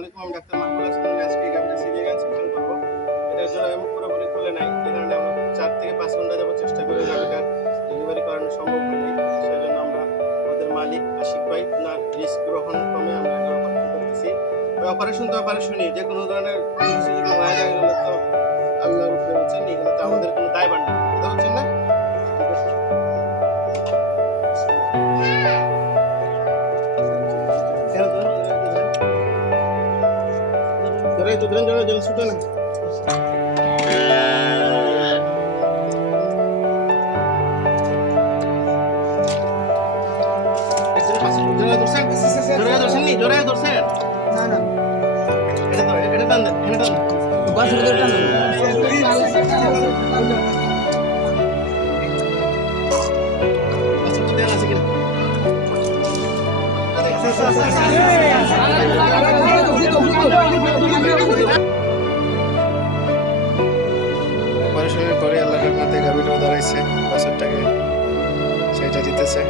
আমি ডাক্তার মাহবুব হাসান আজকে গাভীটা সিজারিয়ান সেকশন করবো। এটার জন্য আমি পুরোপুরি খুলে নাই, এই কারণে আমরা 4 থেকে 5 ঘন্টা যাবো চেষ্টা করে গাভীটা ডেলিভারি করানো সম্ভব হয়নি। সেজন্য আমরা আমাদের মালিক আশিক ভাই না রিস্ক গ্রহণ কমে আমরা এটা অপারেশন করতেছি। ওই অপারেশন তো অপারেশনই, যে কোনো ধরনের কিছু যদি হয়ে যায় এগুলো তো আল্লাহর উপরে হচ্ছেন, এগুলো তো আমাদের কোনো দায়ভার নেই, কথা হচ্ছেন না? ঠিক আছে, ধরে তো ধরেন জন্য জল ছুটে না। জোরে ধরছেন না না এটা ধরে, এটা টান দেন, এটা টান দেন। বাস ধরে টানো আচ্ছা, তো দেন আছে কিনা? অপারেশনের পরে আল্লাহর রহমতে গাভীটাও দাঁড়াইছে, বাছুরটাকে সেটা দিতেছে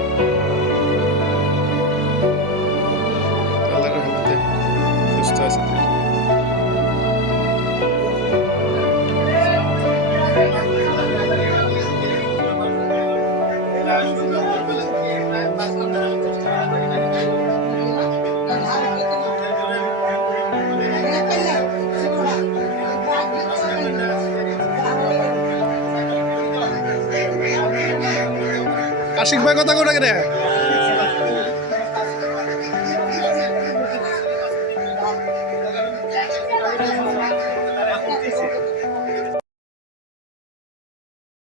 আল্লাহর রহমতে, সুস্থ আছে। আশিক ভাই কথা কোটা রে